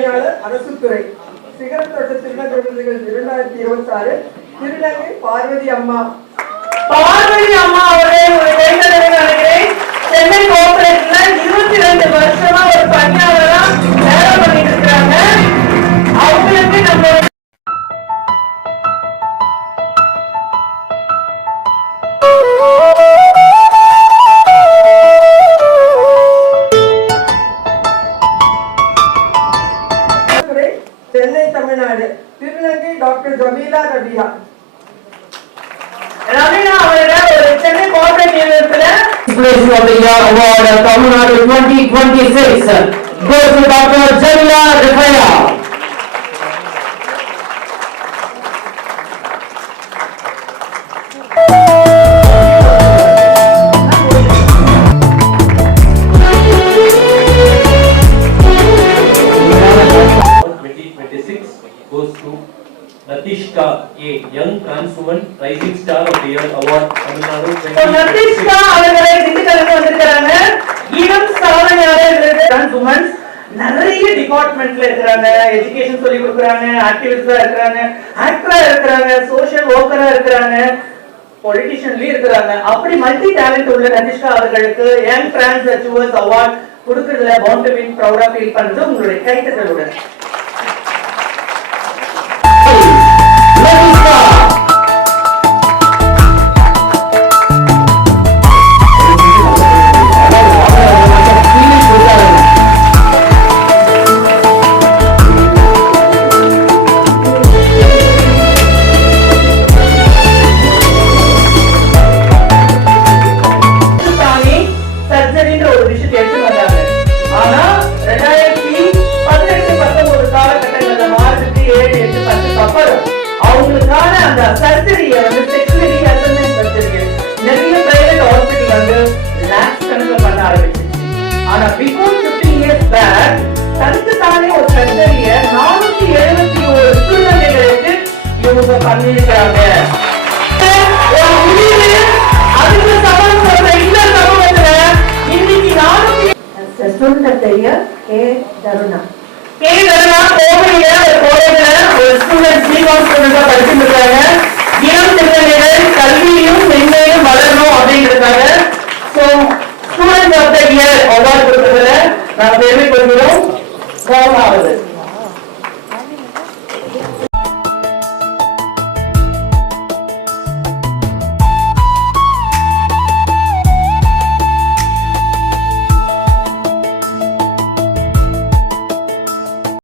அரசு துறை சிகரத்தோட்ட திருநங்கைகள் 2026 திருநங்கை பார்வதி அம்மா அவர்கள் நினைக்கிறேன். சென்னை கோஆபரேஷன்ல 22 வருஷமா ஒரு பணியாளரா வேலை பண்ணிட்டு இருக்காங்க. அவங்களுக்கு நம்ம சென்னை தமிழ்நாடு திருநங்கை டாக்டர் ஜமீலா ரபியா அவர்கள் ஒரு சென்னை கோஆபரேட்டிவ் நிலையத்துல Inspiration of the Year Award Tamil Nadu 2026 goes to Dr. Jamila Rafaya. Goes to Natishka A, Young Trans Woman Rising Star of the Year Award Tamil Nadu 2026. Natishka அவர்களை திண்டுக்கல்லுக்கு வந்திருக்காங்க. இளம் சாதனையாளர் trans women நிறைய டிபார்ட்மெண்ட்ல இருக்காங்க. Education சொல்லி கொடுக்கறாங்க, ஆக்டிவிஸ்டா இருக்காங்க, ஆக்டரா இருக்காங்க, சோஷியல் வர்க்கரா இருக்காங்க, பொலிட்டிஷியன்லயே இருக்காங்க. அப்படி மல்டி டாலன்ட் உள்ள நதிஷ்கா அவர்களுக்கு யங் டிரான்ஸ் அச்சீவர்ஸ் அவார்ட் கொடுக்கிறதுல பவுண்ட் டு பீ ப்ரௌடா ஃபீல் பண்றது உங்களுடைய கைத்தட்டலுடன். சர்ஜரியை வந்து செக்ஷுவலி அசெஸ்மென்ட் சர்ஜரி நிறைய பிரைவேட் ஹாஸ்பிடல் வந்து லாக்ஸ் கணக்குல பண்ண ஆரம்பிச்சிருச்சு. ஆனா பிஃபோர் 15 years பேக் தனக்கு தானே ஒரு சர்ஜரியை 471 திருநங்கைகளுக்கு இவங்க பண்ணிருக்காங்க. அதுக்கு சமம் சொல்ற இந்த சமூகத்துல இன்னைக்கு 400 student of the year Taruna கோவையில ஒரு காலேஜ்ல ஒரு ஸ்டூடெண்ட் பிகாம் ஸ்டூடெண்டா படிச்சுட்டு இருக்காங்க. இளம் திருநங்கைகள் கல்வியிலும் மென்மையிலும் வளரணும் அப்படிங்கிறதுக்காக student of the year award கொடுக்கறதுல நாம் பெருமை கொள்கிறோம்.